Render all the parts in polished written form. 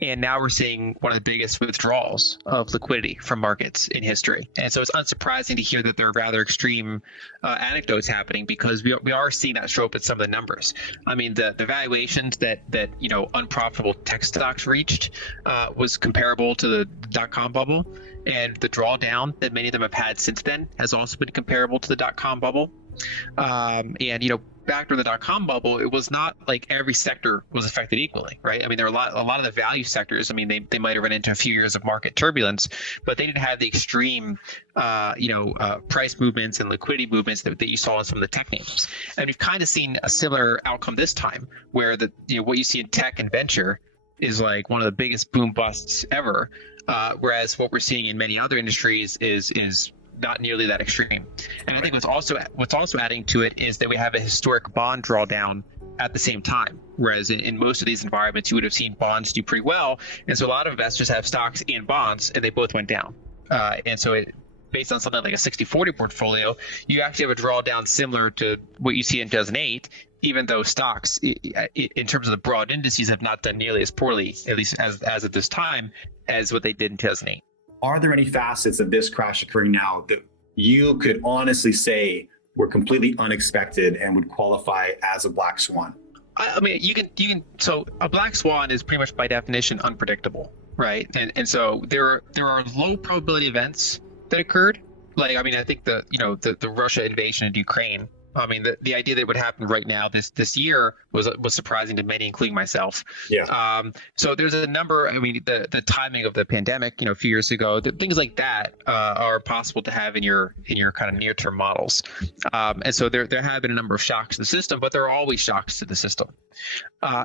And now we're seeing one of the biggest withdrawals of liquidity from markets in history. And so it's unsurprising to hear that there are rather extreme anecdotes happening, because we are seeing that show up in some of the numbers. I mean, the valuations that unprofitable tech stocks reached was comparable to the dot-com bubble. And the drawdown that many of them have had since then has also been comparable to the dot-com bubble. Back during the dot-com bubble, it was not like every sector was affected equally, right? I mean, there are a lot of the value sectors. I mean, they might have run into a few years of market turbulence, but they didn't have the extreme, price movements and liquidity movements that you saw in some of the tech names. And we've kind of seen a similar outcome this time, where what you see in tech and venture is like one of the biggest boom busts ever, whereas what we're seeing in many other industries is not nearly that extreme. And I think what's also adding to it is that we have a historic bond drawdown at the same time. Whereas in most of these environments, you would have seen bonds do pretty well. And so a lot of investors have stocks and bonds, and they both went down. Based on something like a 60-40 portfolio, you actually have a drawdown similar to what you see in 2008, even though stocks, in terms of the broad indices, have not done nearly as poorly, at least as of this time, as what they did in 2008. Are there any facets of this crash occurring now that you could honestly say were completely unexpected and would qualify as a black swan? I mean, you can. So a black swan is pretty much by definition unpredictable, right? And so there are low probability events that occurred. Like, I mean, I think the Russia invasion of Ukraine. I mean, the idea that it would happen right now this year was surprising to many, including myself. Yeah. So there's a number. I mean, the timing of the pandemic, a few years ago, things like that are possible to have in your kind of near-term models. And so there have been a number of shocks to the system, but there are always shocks to the system.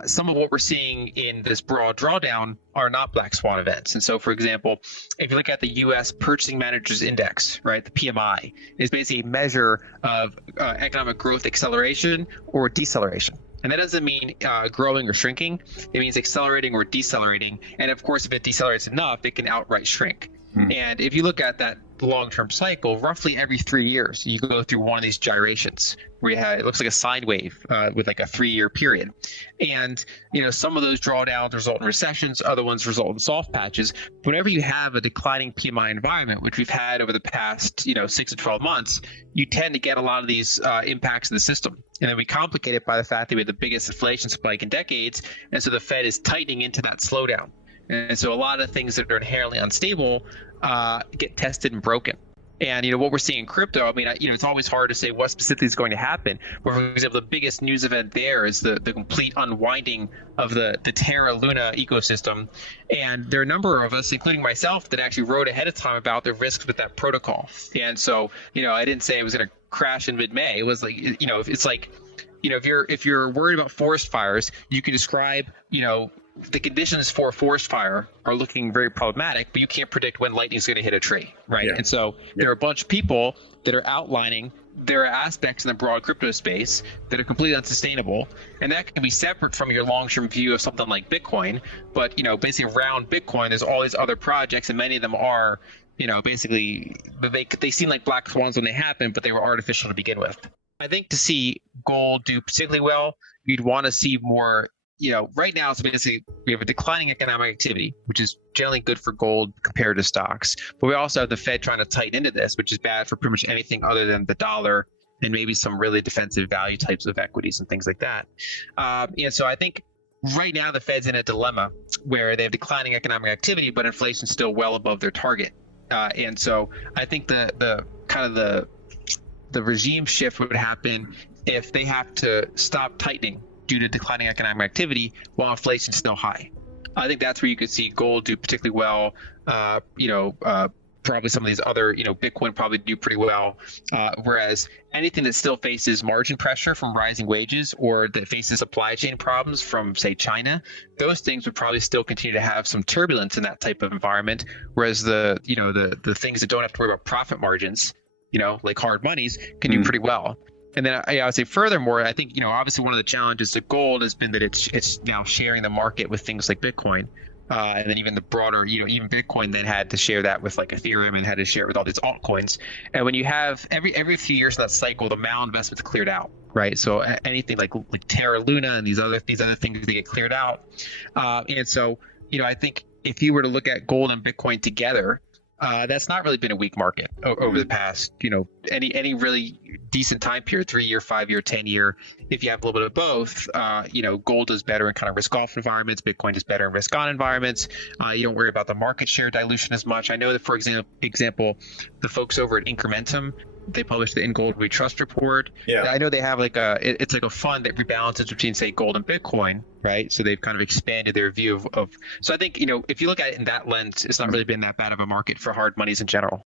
Some of what we're seeing in this broad drawdown are not black swan events. And so, for example, if you look at the U.S. Purchasing Managers Index, right, the PMI is basically a measure of economic growth acceleration or deceleration. And that doesn't mean growing or shrinking. It means accelerating or decelerating. And of course, if it decelerates enough, it can outright shrink. And if you look at that long-term cycle, roughly every 3 years, you go through one of these gyrations where it looks like a sine wave with like a 3-year period. And, some of those drawdowns result in recessions, other ones result in soft patches. Whenever you have a declining PMI environment, which we've had over the past, 6 to 12 months, you tend to get a lot of these impacts in the system. And then we complicate it by the fact that we had the biggest inflation spike in decades. And so the Fed is tightening into that slowdown. And so a lot of things that are inherently unstable get tested and broken. And what we're seeing in crypto, I mean, it's always hard to say what specifically is going to happen. But for example, the biggest news event there is the complete unwinding of the Terra Luna ecosystem. And there are a number of us, including myself, that actually wrote ahead of time about the risks with that protocol. And so, I didn't say it was going to crash in mid-May. It was like, it's like, if you're worried about forest fires, you can describe, the conditions for a forest fire are looking very problematic, but you can't predict when lightning is going to hit a tree, right? Yeah. And so there are a bunch of people that are outlining there are aspects in the broad crypto space that are completely unsustainable, and that can be separate from your long-term view of something like Bitcoin. But basically around Bitcoin, there's all these other projects, and many of them are, basically they seem like black swans when they happen, but they were artificial to begin with. I think to see gold do particularly well, you'd want to see more. Right now, it's basically we have a declining economic activity, which is generally good for gold compared to stocks. But we also have the Fed trying to tighten into this, which is bad for pretty much anything other than the dollar and maybe some really defensive value types of equities and things like that. And so I think right now the Fed's in a dilemma where they have declining economic activity, but inflation's still well above their target. And so I think the regime shift would happen if they have to stop tightening due to declining economic activity while inflation is still high. I think that's where you could see gold do particularly well. Probably some of these other, Bitcoin probably do pretty well. Whereas anything that still faces margin pressure from rising wages or that faces supply chain problems from, say, China, those things would probably still continue to have some turbulence in that type of environment. Whereas the things that don't have to worry about profit margins, like hard monies, can do pretty well. And then I would say furthermore, I think, obviously one of the challenges to gold has been that it's now sharing the market with things like Bitcoin. And then even the broader, even Bitcoin then had to share that with like Ethereum and had to share it with all these altcoins. And when you have every few years of that cycle, the malinvestment's cleared out, right? So anything like Terra Luna and these other things, they get cleared out. And so I think if you were to look at gold and Bitcoin together, that's not really been a weak market over the past, any really decent time period, 3 year, 5 year, 10 year. If you have a little bit of both, gold is better in kind of risk off environments. Bitcoin is better in risk on environments. You don't worry about the market share dilution as much. I know that, for example, the folks over at Incrementum, they published the In Gold We Trust report. Yeah. I know they have it's like a fund that rebalances between, say, gold and Bitcoin, right? So they've kind of expanded their view of. So I think, if you look at it in that lens, it's not really been that bad of a market for hard monies in general.